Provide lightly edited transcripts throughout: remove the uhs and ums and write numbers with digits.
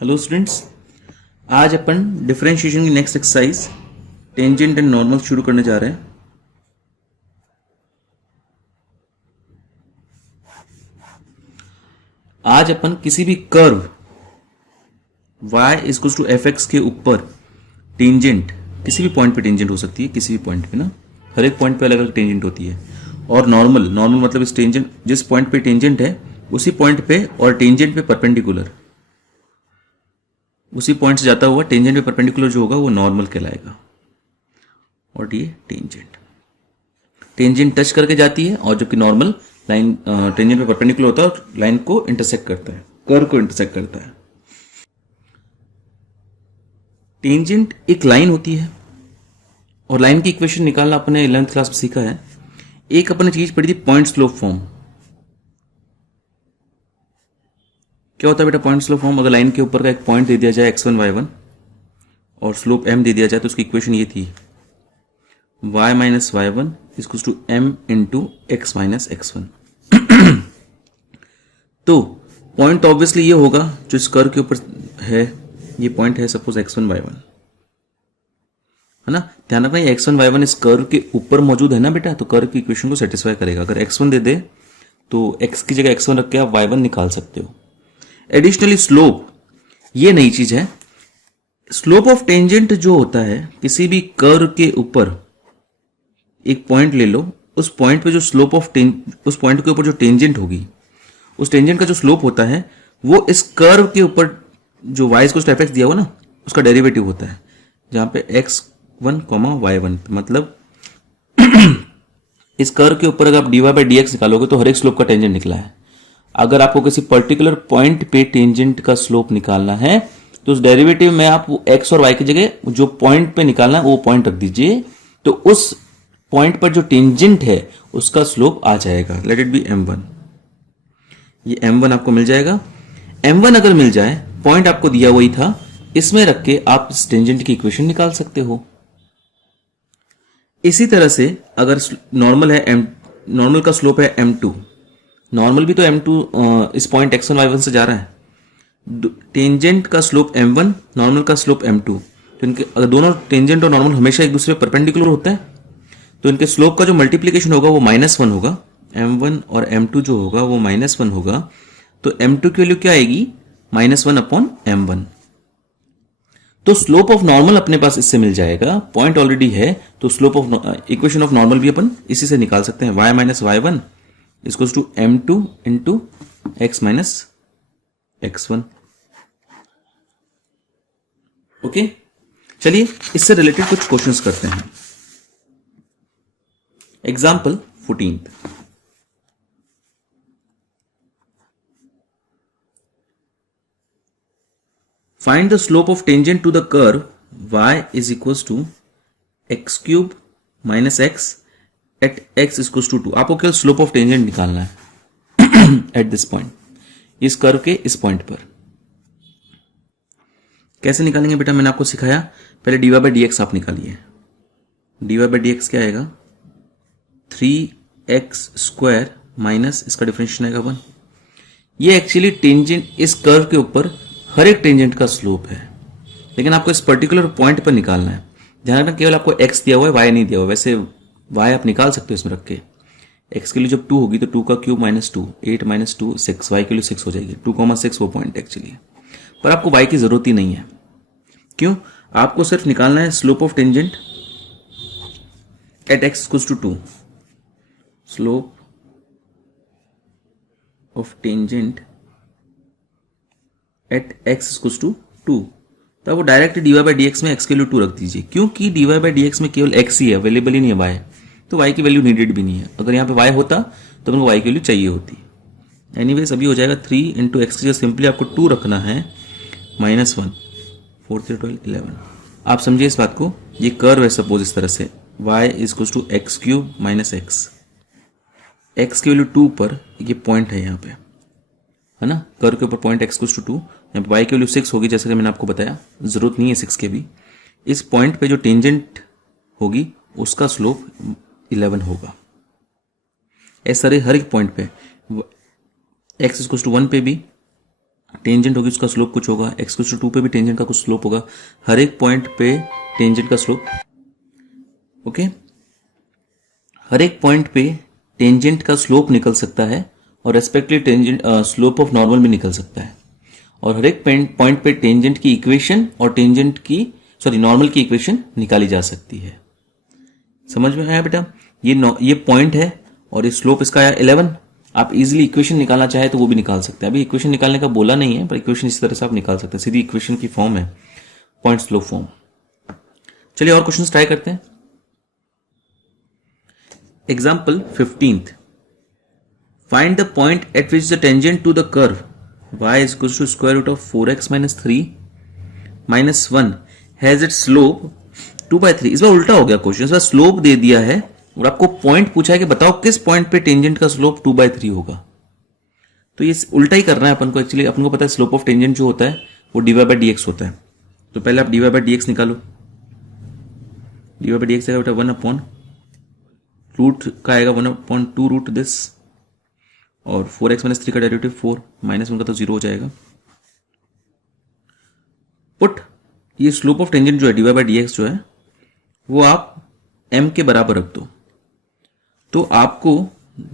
Hello students, आज अपन differentiation की next exercise tangent and normal शुरू करने जा रहे हैं। आज अपन किसी भी curve y equals to F X के ऊपर टेंजेंट, किसी भी पॉइंट पे टेंजेंट हो सकती है, किसी भी पॉइंट पे ना, हर एक पॉइंट पे अलग अलग टेंजेंट होती है। और नॉर्मल नॉर्मल मतलब इस टेंजेंट, जिस पॉइंट पे टेंजेंट है उसी पॉइंट पे और टेंजेंट पे परपेंडिकुलर, उसी पॉइंट से जाता हुआ टेंजेंट पे परपेंडिकुलर जो होगा वो नॉर्मल कहलाएगा। और ये टेंजेंट टच करके जाती है, और जबकि नॉर्मल लाइन टेंजेंट पे परपेंडिकुलर होता है और लाइन को इंटरसेक्ट करता है, कर्व को इंटरसेक्ट करता है। टेंजेंट एक लाइन होती है और लाइन की इक्वेशन निकालना अपने 11th क्लास में सीखा है। एक अपने चीज पढ़ी थी, पॉइंट स्लोप फॉर्म। क्या होता है बेटा पॉइंट स्लोप फॉर्म? अगर लाइन के ऊपर का एक पॉइंट दे दिया जाए x1 y1 और स्लोप m दे दिया जाए तो उसकी इक्वेशन ये थी y minus Y one equals to m into X minus X one. तो पॉइंट ऑब्वियसली ये होगा जो इस कर्व के ऊपर है, ये पॉइंट है सपोज x1 y1, है ना। ध्यान रखना ये x1 y1 इस कर्व के ऊपर मौजूद है ना बेटा, तो कर्व की इक्वेशन को सेटिस्फाई करेगा। अगर x1 दे दे तो x की जगह x1 रख के आप y1 निकाल सकते हो। एडिशनली स्लोप, ये नई चीज है। स्लोप ऑफ टेंजेंट जो होता है, किसी भी कर्व के ऊपर एक पॉइंट ले लो, उस पॉइंट पे जो स्लोप ऑफ उस पॉइंट के ऊपर जो टेंजेंट होगी, उस टेंजेंट का जो स्लोप होता है वो इस कर्व के ऊपर जो y को एफ एक्स दिया हुआ ना उसका डेरिवेटिव होता है, जहां पे x1 y1, मतलब इस कर्व के ऊपर अगर आप dy बाई डी एक्स निकालोगे तो हर एक स्लोप का टेंजेंट निकला है। अगर आपको किसी पर्टिकुलर पॉइंट पे टेंजेंट का स्लोप निकालना है तो उस डेरिवेटिव में आप x और y की जगह जो पॉइंट पे निकालना है वो पॉइंट रख दीजिए, तो उस पॉइंट पर जो टेंजेंट है उसका स्लोप आ जाएगा। Let it be m1। ये m1 आपको मिल जाएगा। m1 अगर मिल जाए, पॉइंट आपको दिया वही था, इसमें रख के आप इस टेंजेंट की इक्वेशन निकाल सकते हो। इसी तरह से अगर नॉर्मल है नॉर्मल का स्लोप है m2, नॉर्मल भी तो m2 इस पॉइंट x1 y1 से जा रहा है, टेंजेंट का स्लोप m1, नॉर्मल का स्लोप m2, तो इनके अगर दोनों टेंजेंट और नॉर्मल हमेशा एक दूसरे पर परपेंडिकुलर होता है तो इनके स्लोप का जो मल्टीप्लीकेशन होगा वो -1 होगा। m1 और m2 जो होगा वो -1 होगा, तो m2 की वैल्यू क्या आएगी? -1 अपॉन m1। तो स्लोप ऑफ नॉर्मल अपने पास इससे मिल जाएगा, पॉइंट ऑलरेडी है, तो slope of equation of normal भी अपन इसी से निकाल सकते हैं। y minus Y one equals to m2 into X minus x1। Okay, चलिए इससे रिलेटेड कुछ क्वेश्चंस करते हैं। Example 14th, find the slope of tangent to the curve y is equals to x cube minus x at x is equals to 2। आपको केवल slope of tangent निकालना है at this point, इस curve के इस point पर। कैसे निकालेंगे बेटा? मैंने आपको सिखाया, पहले dy बाई डी एक्स आप निकालिए। dy बाई डी एक्स क्या आएगा? 3x स्क्वायर माइनस इसका डिफरेंशिएशन आएगा 1। ये एक्चुअली टेंजेंट, इस कर्व के ऊपर हर एक टेंजेंट का स्लोप है, लेकिन आपको इस पर्टिकुलर पॉइंट पर निकालना है। ध्यान रखना केवल आपको x दिया हुआ है, y नहीं दिया हुआ। वैसे y आप निकाल सकते हो इसमें रख के। x के लिए जब 2 होगी तो 2 का क्यूब माइनस 2, 8 माइनस 2 6, y के लिए 6 हो जाएगी। 2,6 वो पॉइंट एक्चुअली, पर आपको y की जरूरत ही नहीं है। क्यों? आपको सिर्फ निकालना है slope of tangent at x equals to 2। Slope of tangent at x equals to 2, तो वो direct dy by D x में x के लिए 2 रख दीजिए, क्योंकि dy बाई डी एक्स में केवल x ही है, अवेलेबल ही नहीं है y, तो y की वैल्यू नीडेड भी नहीं है। अगर यहाँ पे y होता तो उनको y की वैल्यू चाहिए होती। एनीवेज अभी हो जाएगा 3 इंटू एक्स की जगह सिंपली आपको 2 रखना है, -1, 4 3 12 11। आप समझिए इस बात को, ये कर्व है सपोज इस तरह से, y equals to X cube minus X, x की वैल्यू 2 पर, ये पॉइंट है यहाँ पे, है ना, कर्व के ऊपर पॉइंट x इक्वल्स टू 2, यहाँ पे y की वैल्यू 6 होगी, जैसे कि मैंने आपको बताया, जरूरत नहीं है 6 के भी। इस पॉइंट पे जो टेंजेंट होगी उसका स्लोप 11 होगा। ऐसे सारे हर एक पॉइंट पे x इक्वल्स टू 1 पे भी टेंजेंट होगी उसका स्लोप कुछ होगा, x=2 पे भी टेंजेंट का कुछ स्लोप होगा, हर एक पॉइंट पे टेंजेंट का स्लोप, ओके, हर एक पॉइंट पे टेंजेंट का स्लोप निकल सकता है और respectively tangent slope of normal भी निकल सकता है, और हर एक पॉइंट पे टेंजेंट की इक्वेशन और टेंजेंट की नॉर्मल की इक्वेशन निकाली जा सकती है। समझ में आया बेटा? ये पॉइंट है और ये स्लोप इसका आया 11। आप इजीली इक्वेशन निकालना चाहे तो वो भी निकाल सकते हैं। अभी इक्वेशन निकालने का बोला नहीं है, पर इक्वेशन इस तरह से आप निकाल सकते हैं, सीधी इक्वेशन की फॉर्म है, पॉइंट स्लोप फॉर्म। चलिए और क्वेश्चन ट्राई करते हैं। Example 15th, find the point at which the tangent to the curve y is equals to square root of 4x minus 3 minus 1 has its slope 2/3। इस बार उल्टा हो गया question, इस बार slope दे दिया है और आपको पॉइंट पूछा है कि बताओ किस पॉइंट पे टेंजेंट का स्लोप 2/3 होगा। तो ये उल्टा ही करना है अपन को। एक्चुअली अपन को पता है स्लोप ऑफ टेंजेंट जो होता है वो dy/dx होता है। तो पहले आप dy/dx निकालो। dy/dx आएगा बेटा 1 अपॉन रूट का आएगा 1/2 रूट दिस, और 4x माइनस 3 का डेरिवेटिव 4 माइनस 1 का तो 0 हो जाएगा। पुट ये स्लोप ऑफ टेंजेंट जो है dy/dx जो है वो आप m के बराबर रख दो। तो आपको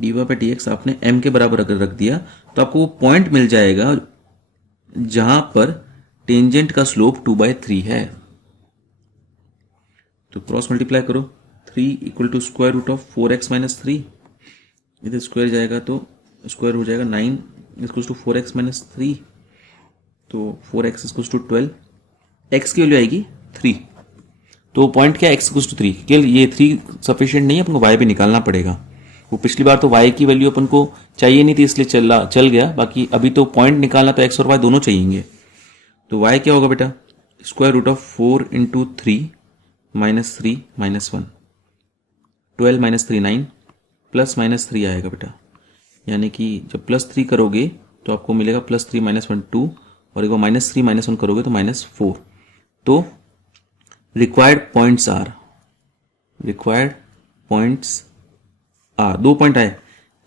dy/dx आपने m के बराबर अगर रख दिया तो आपको वो पॉइंट मिल जाएगा जहां पर टेंजेंट का स्लोप 2/3 है। तो क्रॉस मल्टीप्लाई करो, 3 equal to square root of 4x minus 3, इधर स्क्वायर जाएगा तो स्क्वायर हो जाएगा 9 इक्वल टू 4x माइनस 3, तो 4x इक्वल टू 12, x की वैल्यू आएगी 3। तो पॉइंट क्या है x इक्वल टू 3, केवल ये 3 सफिशिएंट नहीं है, अपन को y भी निकालना पड़ेगा। वो पिछली बार तो y की वैल्यू अपन को चाहिए नहीं थी इसलिए चल गया, बाकी अभी तो पॉइंट निकालना तो x और y दोनों चाहिए। तो y क्या होगा बेटा, square root of 4 into 3 minus 3 minus 1, 12 minus 3 9 plus minus 3 आएगा बेटा, यानी कि जब प्लस 3 करोगे तो आपको मिलेगा प्लस 3 माइनस 1 2, और एक बार माइनस 3 माइनस 1 करोगे तो माइनस 4। तो रिक्वायर्ड पॉइंट्स आर 2 पॉइंट आए,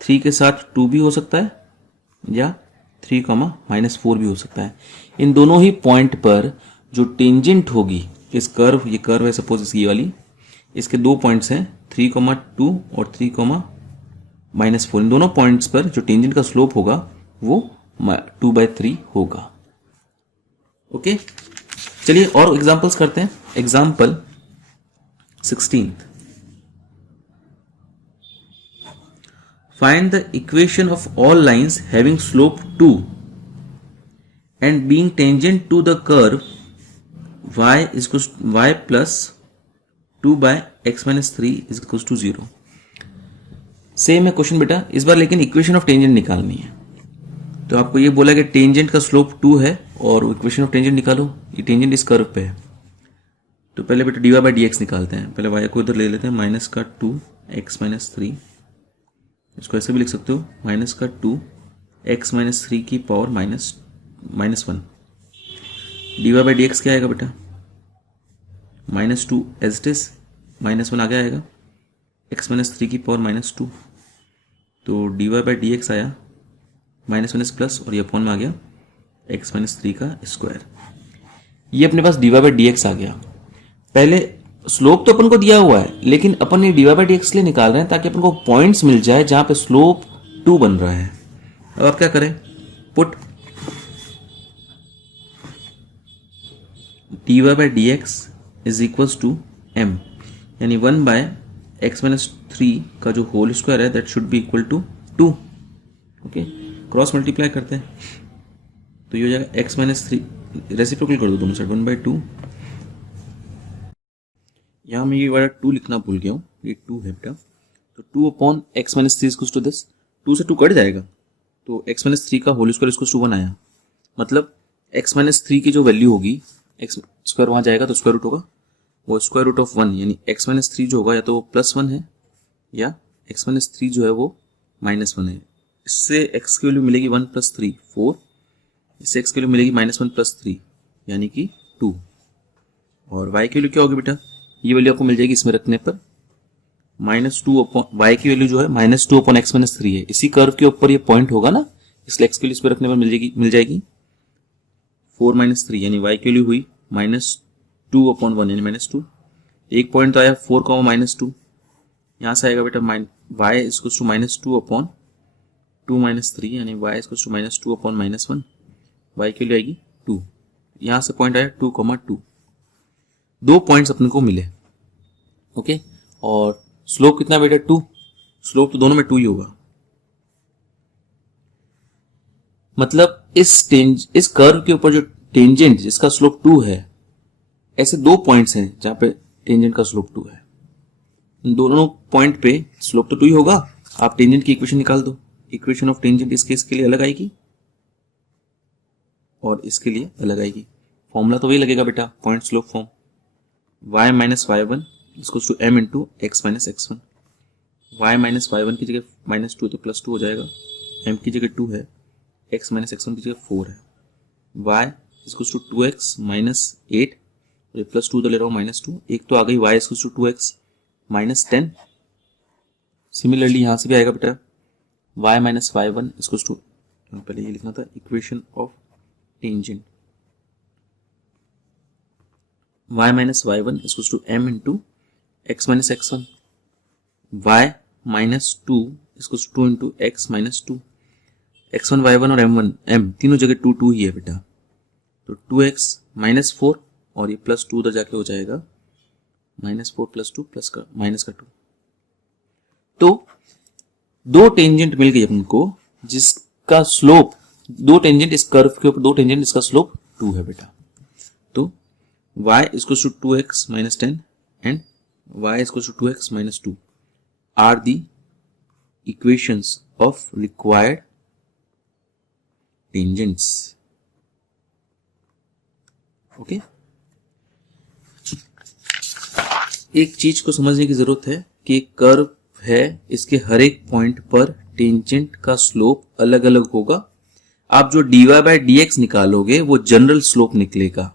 3 के साथ 2 भी हो सकता है या 3 माइनस 4 भी हो सकता है। इन दोनों ही पॉइंट पर जो टेंजेंट होगी इस कर्व, ये कर्व है सपोज ये वाली, इसके 2 पॉइंट्स हैं 3,2 और 3,-4। इन दोनों पॉइंट्स पर जो टेंजेंट का स्लोप होगा वो 2/3 होगा। ओके, चलिए और एग्जांपल्स करते हैं। Example 16, find the equation of all lines having slope 2 and being tangent to the curve y plus 2/x minus 3 is equal to 0। Same है क्वेश्चन बेटा, इस बार लेकिन इक्वेशन ऑफ टेंजेंट निकालनी है। तो आपको ये बोला कि टेंजेंट का स्लोप 2 है और इक्वेशन ऑफ टेंजेंट निकालो। ये टेंजेंट इस कर्व पे है, तो पहले बेटा dy/dx निकालते हैं। पहले y को इधर ले लेते हैं, माइनस का 2 x माइनस 3, इसको ऐसे भी लिख सकते हो, माइनस का 2 x माइनस 3 की पावर माइनस 1। dy/dx क्या आएगा बेटा, minus 2 as it is, minus 1 आगे आएगा, x माइनस 3 की पावर माइनस 2। तो dy/dx आया माइनस 1 प्लस, और ये अपॉन में आ गया x माइनस 3 का स्क्वायर। ये अपने पास dy/dx आ गया। पहले स्लोप तो अपन को दिया हुआ है, लेकिन अपन ये dy/dx लिए निकाल रहे हैं ताकि अपन को पॉइंट्स मिल जाए जहां पे स्लोप 2 बन रहा है। अब आप क्या करें, put dy/dx is equals to m, यानी 1/x माइनस 3 का जो होल स्क्वायर है that should be equal to 2। Okay, cross multiply करते हैं तो ये हो जाएगा x माइनस 3, रेसिप्रोकल कर दो दोनों साइड, 1/2। यहां मैं ये वाला 2 लिखना भूल गया हूं, ये 2 है बेटा, तो 2 upon x minus 3 equals to this, 2 से 2 कट जाएगा, तो x माइनस 3 का होल स्क्वायर इक्वल्स टू 1 आया। मतलब x माइनस 3 की जो वैल्यू होगी, x स्क्वायर वहां जाएगा तो स्क्वायर रूट होगा, वो स्क्वायर रूट ऑफ 1, यानी x माइनस 3 जो होगा या तो वो प्लस 1 है या x माइनस 3 जो है वो माइनस 1 है। इससे x की वैल्यू मिलेगी 1 प्लस 3 4, इससे x की वैल्यू मिलेगी माइनस 1 प्लस 3 यानी कि 2, और y की वैल्यू क्या होगी बेटा, ये वैल्यू आपको मिल जाएगी इसमें रखने पर -2 अपॉन y की वैल्यू जो है -2 अपॉन x माइनस 3 है। इसी कर्व के ऊपर ये पॉइंट होगा ना, इसलिए x की वैल्यू इस पर रखने पर मिल जाएगी। 4 माइनस 3 यानी y की वैल्यू हुई -2/1 यानी -2। एक पॉइंट तो आया 4 -2, यहाँ से आएगा बेटा y इक्वल्स टू -2/2 माइनस 3 यानी y इक्वल्स टू -2/-1, y की वैल्यू आएगी 2। यहाँ से पॉइंट आया 2,2। दो पॉइंट्स अपने को मिले। ओके, और स्लोप कितना बेटा 2, स्लोप तो दोनों में 2 ही होगा। मतलब इस कर्व के ऊपर जो टेंजेंट जिसका स्लोप 2 है, ऐसे दो पॉइंट्स हैं जहां पे टेंजेंट का स्लोप 2 है। इन दोनों पॉइंट पे स्लोप तो 2 ही होगा। आप टेंजेंट की इक्वेशन निकाल दो। इक्वेशन ऑफ टेंजेंट इस केस के लिए अलग आएगी और इसके लिए अलग आएगी। फॉर्मूला तो वही लगेगा बेटा, point slope form. y minus y1 equals to m into X minus x1। y minus y1 की जगह -2 तो +2 हो जाएगा, m की जगह 2 है, x माइनस x1 की जगह 4 है। y equals to 2x minus 8, +2 तो ले रहा हूँ -2, एक तो आ गई y equals to 2x minus 10। Similarly यहां से भी आएगा बेटा y minus y1 equals to, पहले ये लिखना था equation of tangent, y minus y1 equals to m into X minus x1, y minus 2 equals to 2 into X minus 2। x1 y1 और m तीनों जगह 2 2 ही है बेटा, तो 2x माइनस 4 और ये +2 उधर जाके हो जाएगा -4 +2 प्लस का माइनस का 2। तो दो टेंजेंट मिल गई अपन को जिसका स्लोप, दो टेंजेंट इस कर्व के ऊपर, दो टेंजेंट इसका स्लोप 2 है बेटा। तो y equals to 2x minus 10 and y equals to 2x minus 2 are the equations of required tangents. Okay, एक चीज को समझने की जरूरत है कि एक कर्व है, इसके हर एक पॉइंट पर टेंजेंट का स्लोप अलग अलग होगा। आप जो dy बाय dx निकालोगे वो जनरल स्लोप निकलेगा,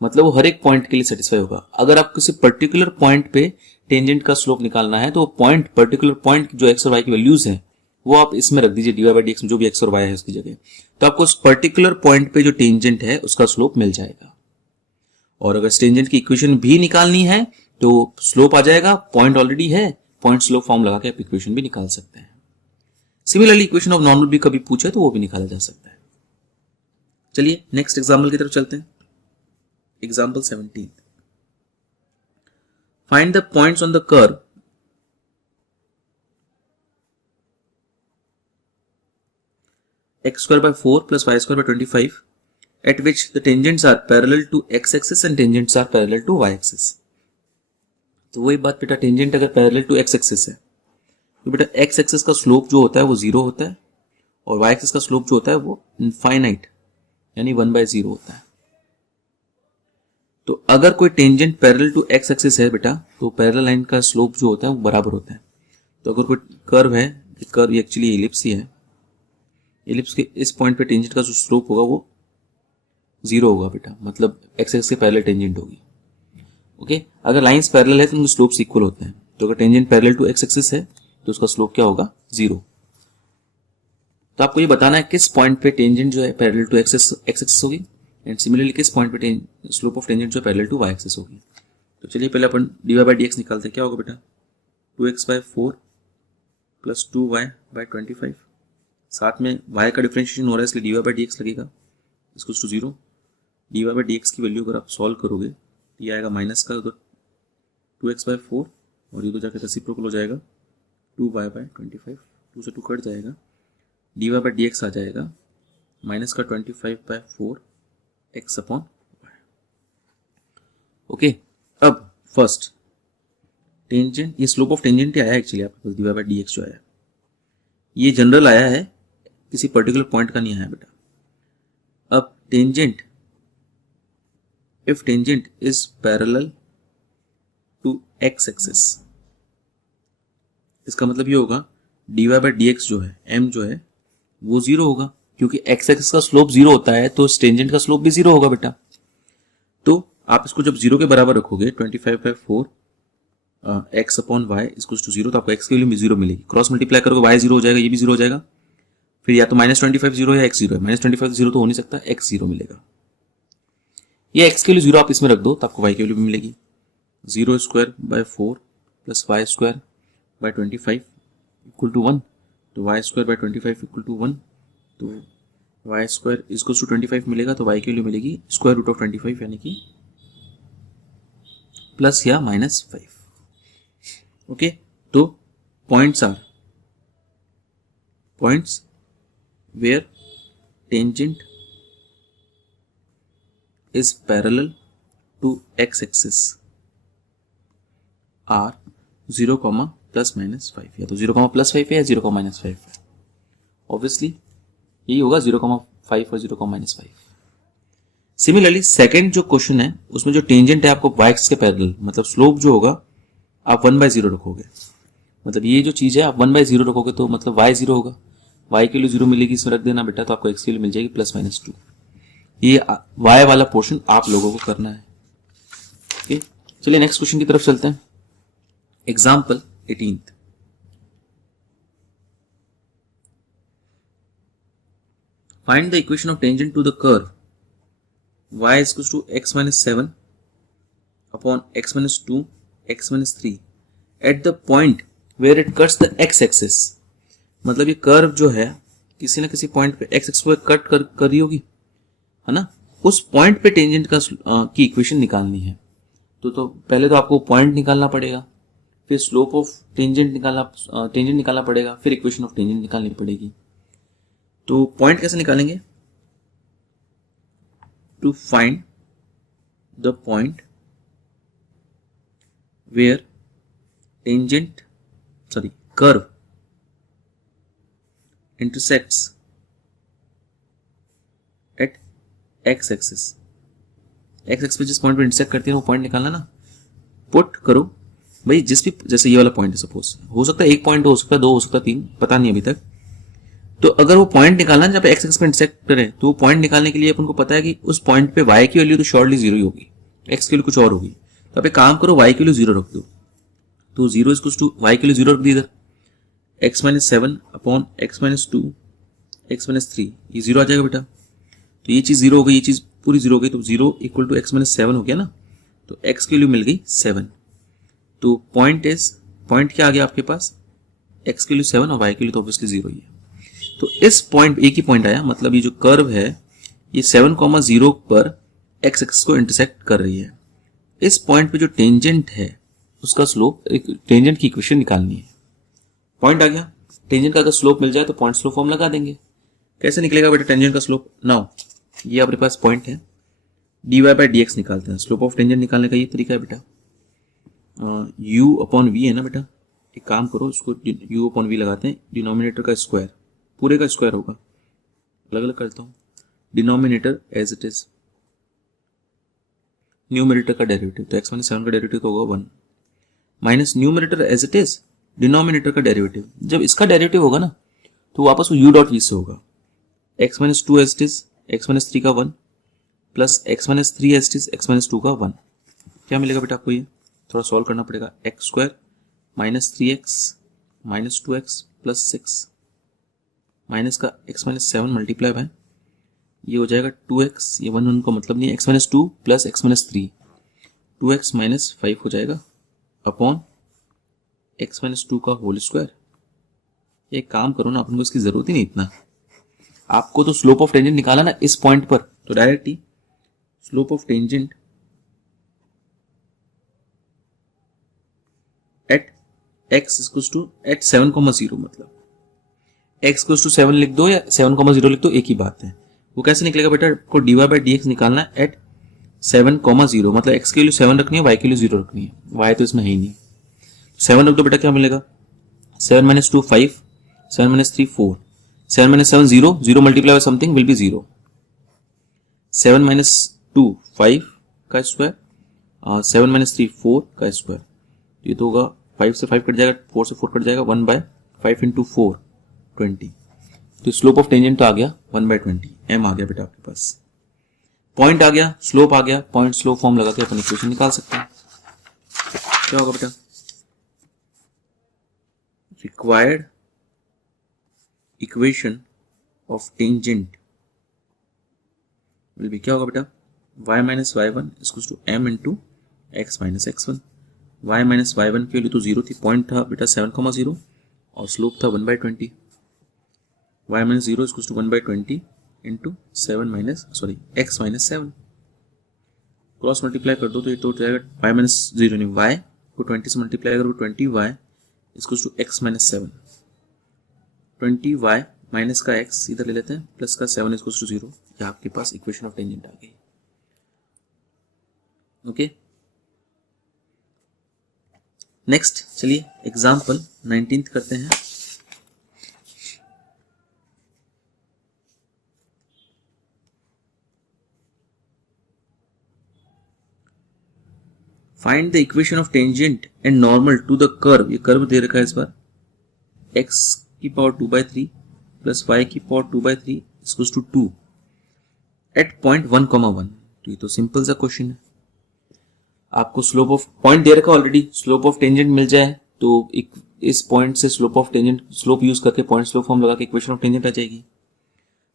मतलब वो हर एक पॉइंट के लिए सेटिस्फाई होगा। अगर आप किसी पर्टिकुलर पॉइंट पे टेंजेंट का स्लोप निकालना है तो वो पॉइंट, पर्टिकुलर पॉइंट जो x और y की वैल्यूज हैं वो आप इसमें रख दीजिए, dy बाय dx में जो भी x और y है उसकी जगह, तो आपको उस पर्टिकुलर पॉइंट पे जो टेंजेंट है उसका स्लोप मिल जाएगा। और अगर टेंजेंट की इक्वेशन भी निकालनी है तो स्लोप आ जाएगा, पॉइंट ऑलरेडी है, पॉइंट स्लोप फॉर्म लगा के आप इक्वेशन भी निकाल सकते हैं। सिमिलरली इक्वेशन ऑफ नॉर्मल भी कभी पूछे तो वो भी निकाला जा सकता है। चलिए नेक्स्ट एग्जाम्पल की तरफ चलते हैं। Example 17, find the points on the curve x square by 4 plus y square by 25 at which the tangents are parallel to x axis and tangents are parallel to y axis। तो वही बात बेटा, tangent अगर parallel to x axis है तो बेटा x axis का slope जो होता है वो 0 होता है और y एक्सिस का स्लोप जो होता है वो इनफाइनाइट यानी 1/0 होता है। तो अगर कोई tangent parallel to x axis है बेटा तो पैरेलल लाइन का स्लोप जो होता है वो बराबर होता है। तो अगर कोई कर्व है, कर्व एक्चुअली एलिप्स ही है, एलिप्स के इस पॉइंट पे टेंजेंट का जो स्लोप होगा वो 0 होगा बेटा, मतलब x एक्सिस के पैरेलल टेंजेंट होगी। ओके, अगर लाइंस पैरेलल है तो उनके स्लोप्स इक्वल होते हैं। तो अगर tangent parallel to x axis है तो उसका स्लोप क्या होगा 0। तो आपको ये बताना है किस पॉइंट पे टेंजेंट जो है पैरेलल टू x एक्सिस होगी एंड सिमिलरली किस पॉइंट पे स्लोप ऑफ टेंजेंट जो है पैरेलल टू y एक्सिस होगी। तो चलिए पहले अपन dy बाय dx निकालते हैं। क्या होगा बेटा 2x bye 4 plus 2y bye 25, साथ में y का डिफरेंशिएशन हो रहा है इसलिए dy बाय dx लगेगा इसको टू 0। dy बाय dx की वैल्यू अगर आप सॉल्व करोगे ये आएगा माइनस का उधर 2x बाय 4 और ये तो जाकर रेसिप्रोकल हो जाएगा 2y बाय 25, 2 से 2 कट जाएगा, dy बाय dx आ जाएगा माइनस का 25 by 4 x upon y। Okay, अब फर्स्ट टेंजेंट, ये स्लोप ऑफ टेंजेंट ही आया एक्चुअली आपके पास, dy बाय dx जो आया ये जनरल आया है, किसी पर्टिकुलर पॉइंट का नहीं आया बेटा। अब tangent, if tangent is parallel to x axis, इसका मतलब ये होगा dy बाय dx जो है m जो है वो 0 होगा, क्योंकि x एक्सिस का स्लोप 0 होता है तो टेंजेंट का स्लोप भी 0 होगा बेटा। तो आप इसको जब 0 के बराबर रखोगे 25 by 4 x upon y equals to 0, तो आपको x की वैल्यू 0 मिलेगी। क्रॉस मल्टीप्लाई करोगे y 0 हो जाएगा, ये भी 0 हो जाएगा, फिर या तो -25 0 या x 0 है, -25 0 तो हो नहीं सकता, x 0 मिलेगा। ये x की वैल्यू 0 आप इसमें रख दो तो आपको y की वैल्यू भी मिलेगी। 0²/4 प्लस y²/25 इक्वल टू 1, तो y²/25 इक्वल टू 1, तो y² इक्वल टू 25 मिलेगा, तो y की वैल्यू मिलेगी √25 यानी कि प्लस या -5। ओके, तो points where tangent is parallel to x-axis are 0, ±5, या तो 0, +5 है या 0, -5 है। ऑब्वियसली यही होगा 0,5 और 0,-5। सिमिलरली सेकेंड जो क्वेश्चन है उसमें जो टेंजेंट है आपको y एक्सिस के पैरेलल, मतलब स्लोप जो होगा आप 1/0 रखोगे, मतलब ये जो चीज है आप 1/0 रखोगे तो मतलब y 0 होगा, y के लिए 0 मिलेगी, इसमें रख देना बेटा, तो आपको x के लिए मिल जाएगी +-2। ये y वाला पोर्शन आप लोगों को करना है। ओके, चलिए नेक्स्ट क्वेश्चन की तरफ चलते हैं। Example 18, find the equation of tangent to the curve y equals to x - 7 upon x - 2 x - 3 at the point where it cuts the x axis. मतलब ये कर्व जो है किसी ना किसी पॉइंट पे x एक्सिस को कट कर रही होगी, है ना, उस पॉइंट पे टेंजेंट की इक्वेशन निकालनी है। तो पहले तो आपको पॉइंट निकालना पड़ेगा, फिर स्लोप ऑफ टेंजेंट निकालना पड़ेगा, फिर इक्वेशन ऑफ टेंजेंट निकालनी पड़ेगी। तो पॉइंट कैसे निकालेंगे? To find the point where curve intersects at X axis. X axis पे जिस पॉइंट पे इंटरसेक्ट करती है वो पॉइंट निकालना ना। पुट करो भाई, जिस भी, जैसे ये वाला पॉइंट है सपोज, हो सकता है एक पॉइंट हो सकता है, दो हो सकता है, तीन, पता नहीं अभी तक। तो अगर वो पॉइंट निकालना जब एक्स एक्सिस पे इंटरसेक्ट करे, तो वो पॉइंट निकालने के लिए अपन को पता है कि उस पॉइंट पे y की वैल्यू तो शॉर्टली 0 ही होगी, x की वैल्यू कुछ और होगी। तो आप एक काम करो, y की वैल्यू 0 रख दो, तो 0 इक्वल्स टू y की वैल्यू 0 रख दी इधर, x - 7 अपॉन x - 2 x - 3, ये 0 आ जाएगा बेटा। तो ये चीज 0 हो गई, ये चीज पूरी 0 हो गई, तो 0 इक्वल टू x - 7 हो गया ना, तो x की वैल्यू मिल गई 7। तो पॉइंट क्या आ गया आपके पास, x की वैल्यू 7 और y की वैल्यू तो ऑब्वियसली 0 ही है। तो इस पॉइंट एक ही पॉइंट आया, मतलब ये जो कर्व है ये 7,0 पर x एक्सिस को इंटरसेक्ट कर रही है। इस पॉइंट पे जो टेंजेंट है उसका स्लोप, टेंजेंट की इक्वेशन निकालनी है। पॉइंट आ गया, टेंजेंट का अगर स्लोप मिल जाए तो पॉइंट स्लोप फॉर्म लगा देंगे। कैसे निकलेगा बेटा टेंजेंट का स्लोप? नाउ ये आपके पास पॉइंट है, dy/dx निकालते हैं। स्लोप ऑफ टेंजेंट निकालने का ये तरीका है बेटा, u अपॉन v है ना बेटा, एक काम करो, इसको u अपॉन v लगाते हैं, डिनोमिनेटर का स्क्वायर, पूरे का स्क्वायर होगा, अलग अलग करता हूं, denominator as it is, numerator का डेरिवेटिव, तो x - 7 का डेरिवेटिव तो होगा 1, minus numerator as it is, denominator का डेरिवेटिव। जब इसका डेरिवेटिव होगा ना तो वापस वो u डॉट v से होगा, x - 2 as it is, x - 3 का 1 plus x - 3 as it is, x - 2 का 1। क्या मिलेगा बेटा आपको? ये थोड़ा सॉल्व करना पड़ेगा, x² - 3x - 2x plus 6 minus का x - 7 मल्टीप्लाई बाय, ये हो जाएगा 2x, ये 1 का मतलब नहीं है, x - 2 प्लस x - 3, 2x - 5 हो जाएगा अपॉन x - 2 का होल स्क्वायर। एक काम करो ना, अपन को इसकी जरूरत ही नहीं इतना, आपको तो स्लोप ऑफ टेंजेंट निकाला ना इस पॉइंट पर, तो डायरेक्ट ही slope of tangent at x equals to at 7,0, मतलब x इक्वल्स टू 7 लिख दो या 7,0 लिख दो, एक ही बात है। वो कैसे निकलेगा बेटा? आपको dy/dx निकालना है एट 7,0, मतलब x की वैल्यू 7 रखनी है, y की वैल्यू 0 रखनी है, y तो इसमें है ही नहीं। 7 रख दो बेटा, क्या मिलेगा? 7 - 2 5, 7 - 3 4, 7 - 7 0, 0 multiply by something will be 0, 7 - 2 5 का स्क्वायर, 7 - 3 4 का स्क्वायर, ये तो होगा 5 से 5 कट जाएगा, 4 से 4 कट जाएगा, 1/5 इंटू 4 20। तो स्लोप ऑफ टेंजेंट तो आ गया 1/20, m आ गया बेटा आपके पास। पॉइंट आ गया, स्लोप आ गया, पॉइंट स्लोप फॉर्म लगा के अपन इक्वेशन निकाल सकते हैं। क्या होगा बेटा? Required equation of tangent will be, क्या होगा बेटा? y minus Y one equals to m into X minus X one. Y minus Y one की वैल्यू तो 0 थी, पॉइंट था बेटा 7,0 और स्लोप था 1/20। y minus 0 equals to 1/20 into X minus 7। Cross multiply कर दो तो ये तो हो जाएगा y माइनस 0 नहीं, y को 20 से मल्टीप्लाई करो 20y equals to X minus 7। 20y minus का x इधर ले लेते हैं, प्लस का 7 इक्वल्स टू 0। ये आपके पास इक्वेशन ऑफ टेंजेंट आ गई। ओके, नेक्स्ट चलिए एग्जाम्पल 19th करते हैं। Find the equation of tangent and normal to the curve. ये कर्व दे रखा है इस बार, x की पावर 2/3 प्लस y की power 2/3 equals to 2 at point 1,1। तो ये तो सिंपल सा क्वेश्चन है। आपको स्लोप ऑफ पॉइंट दे रखा ऑलरेडी, स्लोप ऑफ टेंजेंट मिल जाए तो इस पॉइंट से slope of tangent, slope use करके पॉइंट स्लोप फॉर्म लगा के इक्वेशन ऑफ टेंजेंट आ जाएगी।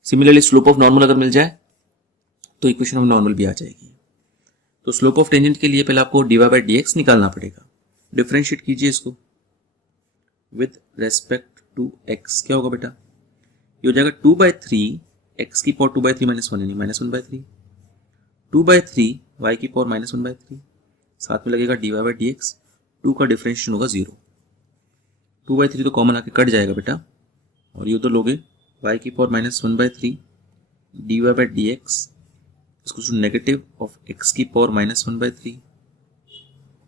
सिमिलरली स्लोप ऑफ नॉर्मल अगर मिल जाए तो इक्वेशन ऑफ नॉर्मल भी आ जाएगी। तो स्लोप ऑफ टेंजेंट के लिए पहले आपको dy/dx निकालना पड़ेगा। डिफरेंशिएट कीजिए इसको विद रेस्पेक्ट टू x। क्या होगा बेटा, ये हो जाएगा 2/3 x की पावर 2/3 माइनस 1 यानी माइनस 1/3, 2/3 y की पावर माइनस 1/3, साथ में लगेगा dy/dx। 2 का डिफरेंशिएशन होगा 0, 2/3 तो कॉमन आके कट जाएगा बेटा, और ये उधर लोगे y की पावर माइनस 1/3 dy/dx इसको नेगेटिव ऑफ x की पावर माइनस 1/3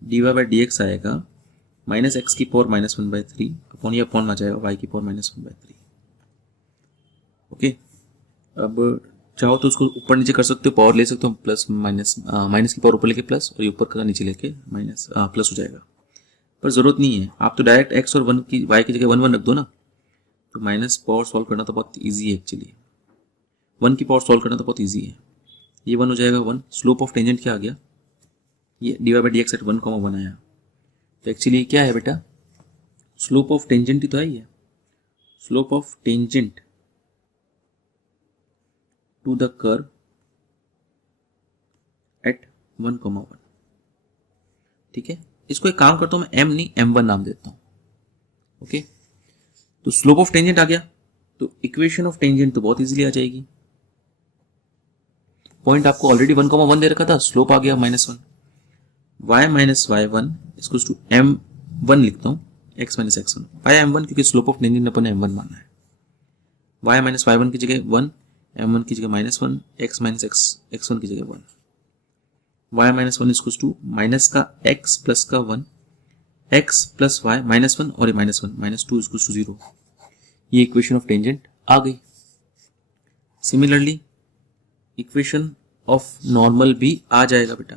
dy/dx आएगा माइनस x की पावर माइनस 1/3 अपॉन ये अपॉन आ जाएगा y की पावर माइनस 1/3। ओके, अब चाहो तो उसको ऊपर नीचे कर सकते हो, पावर ले सकते हो, प्लस माइनस, माइनस की पावर ऊपर लेके प्लस और ये ऊपर का नीचे लेके माइनस प्लस हो जाएगा, पर जरूरत नहीं है। आप तो डायरेक्ट x और 1 की y की जगह 1 1 रख दो ना। तो माइनस पावर सॉल्व करना तो बहुत ईजी है एक्चुअली, 1 की पावर सॉल्व करना तो बहुत ईजी है। ये 1 हो जाएगा 1। स्लोप ऑफ टेंजेंट क्या आ गया, ये dy/dx एट 1,1 आया। तो एक्चुअली क्या है बेटा, स्लोप ऑफ टेंजेंट ही तो है। Slope of tangent to the curve at 1,1। ठीक है, इसको एक काम करता हूं मैं, m नहीं m1 नाम देता हूं। ओके, तो स्लोप ऑफ टेंजेंट आ गया तो इक्वेशन ऑफ टेंजेंट तो बहुत इजीली आ जाएगी। पॉइंट आपको ऑलरेडी 1,1 दे रखा था, स्लोप आ गया -1। y माइनस वाई वन इसको टू m1 लिखता हूँ, x minus x1। y m1 क्योंकि slope of tangent upon m1 मानना है। y माइनस वाई वन की जगह 1, m1 की जगह -1, x माइनस x1 की जगह 1। y माइनस 1 इसको टू माइनस का x प्लस का 1, x प्लस y -1 और ये -1 -2 इसको टू 0। ये इक्वेशन ऑफ टेंजेंट आ गई। सिमिलरली इक्वेशन ऑफ नॉर्मल भी आ जाएगा बेटा।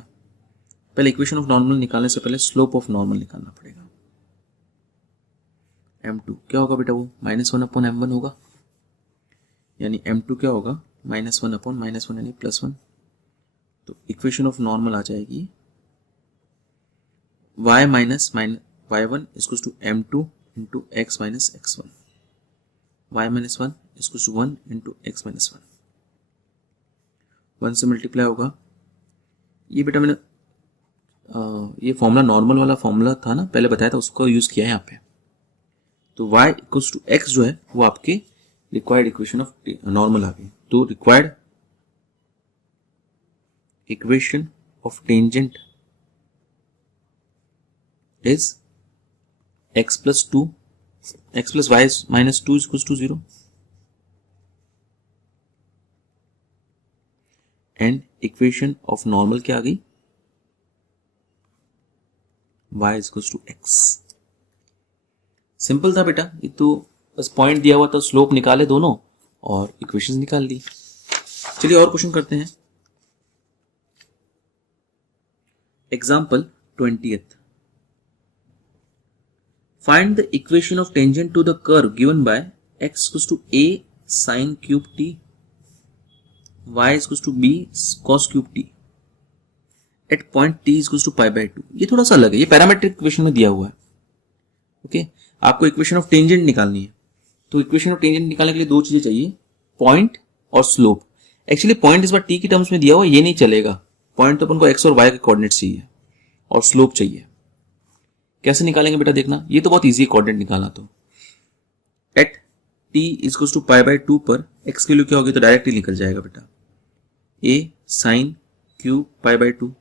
पहले इक्वेशन ऑफ नॉर्मल निकालने से पहले स्लोप ऑफ नॉर्मल निकालना पड़ेगा। m2 क्या होगा बेटा, वो -1 अपॉन m1 होगा, यानी m2 क्या होगा -1 अपॉन -1 यानी +1। तो इक्वेशन ऑफ नॉर्मल आ जाएगी y माइनस y1 इसको to m2 into x minus x1, y minus 1 इसको टू 1 इंटू x माइनस 1, 1 से मल्टीप्लाई होगा। ये बेटा मैंने ये फॉर्मूला नॉर्मल वाला फॉर्मूला था ना, पहले बताया था, उसको यूज किया है यहाँ पे। तो y इक्वल्स टू x जो है वो आपके रिक्वायर्ड इक्वेशन ऑफ नॉर्मल आ गई। तो required equation of tangent is x plus 2, x plus y minus 2 equals to 0 and equation of normal क्या आ गई, y equals to x। Simple था बेटा, ये तो बस पॉइंट दिया हुआ था, स्लोप निकाले दोनों और इक्वेशंस निकाल ली। चलिए और क्वेश्चन करते हैं। Example 20th, find the equation of tangent to the curve given by x equals to a sin cube t, y equals to b cos cube t at point t equals to π/2। ये थोड़ा सा अलग है, ये parametric equation में दिया हुआ है। ओके, आपको इक्वेशन ऑफ टेंजेंट निकालनी है। तो इक्वेशन ऑफ टेंजेंट निकालने के लिए दो चीजें चाहिए, पॉइंट और स्लोप। एक्चुअली पॉइंट इस बार t की टर्म्स में दिया हुआ है, ये नहीं चलेगा, पॉइंट तो अपन को एक्स और वाई के कोऑर्डिनेट चाहिए और स्लोप चाहिए। कैसे निकालेंगे बेटा देखना, ये तो बहुत इजी है कोऑर्डिनेट निकालना। तो at T equals to pi by 2 पर एक्स की वैल्यू क्या होगी, तो डायरेक्टली निकल जाएगा बेटा a sine cube pi by 2।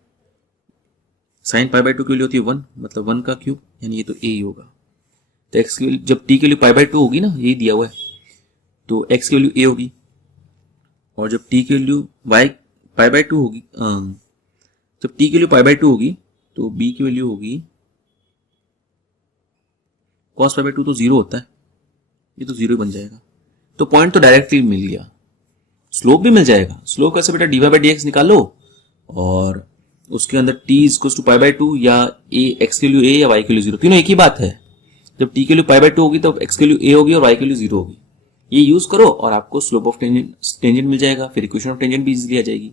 Sine pi by 2 की वैल्यू होती है 1, मतलब 1 का क्यूब, यानी ये तो ए ही होगा। तो एक्स की वैल्यू जब टी की वैल्यू पाई बाय 2 होगी ना, यही दिया हुआ है, तो एक्स की वैल्यू ए होगी, और जब टी की वैल्यू वाई पाई बाय 2 होगी, जब टी की वैल्यू पाई बाय 2 होगी तो बी की वैल्यू होगी कॉस पाई बाय 2, तो जीरो होता है, ये तो जीरो बन जाएगा। तो पॉइंट तो डायरेक्टली मिल गया, स्लोप भी मिल जाएगा। स्लोप कैसे बेटा, D Y by D X निकाल लो और उसके अंदर t equals to pi by 2 या a x के लिए a या y के लिए 0, तीनों एक ही बात है। जब t के लिए पाई बाय 2 होगी तो x के लिए a होगी और y के लिए 0 होगी। ये यूज करो और आपको स्लोप ऑफ टेंजेंट मिल जाएगा, फिर इक्वेशन ऑफ टेंजेंट भी इजीली आ जाएगी।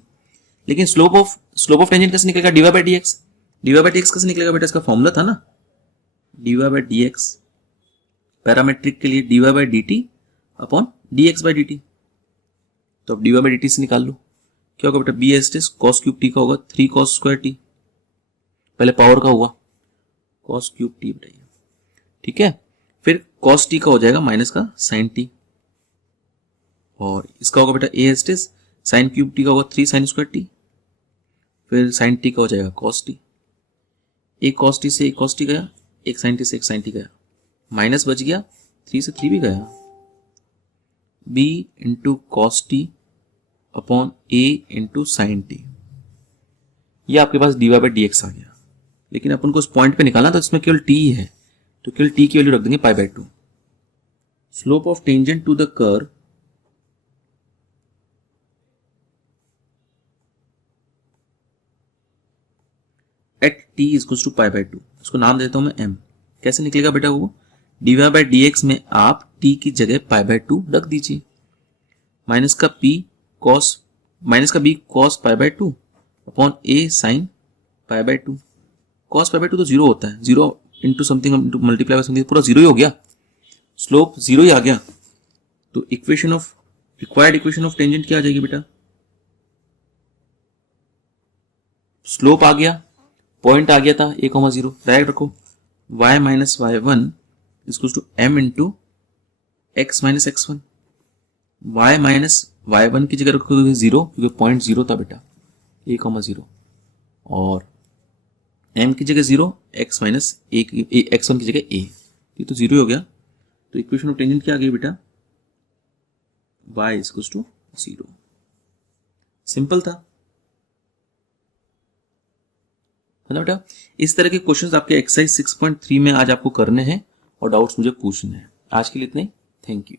लेकिन स्लोप ऑफ टेंजेंट कैसे निकलेगा, d Y by D x. D Y by D x कैसे निकलेगा बेटा, इसका फॉर्मूला था ना d Y by D x, parametric के लिए d Y by d t upon d x by d t. तो अब d Y by d t से निकाल लो, क्या होगा बेटा, b s t cos cube T का होगा 3 कॉस स्क्वायर टी, पहले पावर का हुआ कॉस क्यूब टी बताइए, ठीक है। फिर कॉस टी का हो जाएगा माइनस का साइन टी, और इसका होगा बेटा A S T sine cube T का होगा 3 साइन स्क्वायर टी, फिर साइन टी का हो जाएगा कॉस टी, एक कॉस टी से एक कॉस टी गया, एक साइन टी से एक साइन टी गया, माइनस बच गया, 3 से 3 भी गया, b into cos t upon a into sine t. ये आपके पास d Y by D x आ गया। लेकिन अपन को उस पॉइंट पे निकालना तो इसमें केवल टी ही है, तो केवल टी की वैल्यू रख देंगे pi by 2। Slope of tangent to the curve at T equals to pi by 2, उसको नाम देता हूं मैं एम। कैसे निकलेगा बेटा वो, d Y by D x में आप टी की जगह पाई बाय 2 रख दीजिए, माइनस का पी कॉस माइनस का b cos pi by 2 upon a sine pi by 2। Cos pi by 2 तो जीरो होता है, zero into something into multiply by something, पूरा जीरो ही हो गया, स्लोप जीरो ही आ गया। तो equation of required equation of tangent क्या आ जाएगी बेटा, स्लोप आ गया, पॉइंट आ गया था a, 0, डायरेक्ट रखो y minus y1 equals to m into x minus x1। y minus y1 की जगह रखोगे 0, क्योंकि पॉइंट 0 था बेटा, a, 0, और m की जगह 0, x माइनस x1 की जगह a, ये तो 0 हो गया। तो इक्वेशन ऑफ टेंजेंट क्या आ गई बेटा, y इक्वल्स टू 0। सिंपल था, है ना बेटा। इस तरह के क्वेश्चंस आपके एक्सरसाइज 6.3 में आज आपको करने हैं और डाउट्स मुझे पूछने हैं। आज के लिए इतना ही, थैंक यू।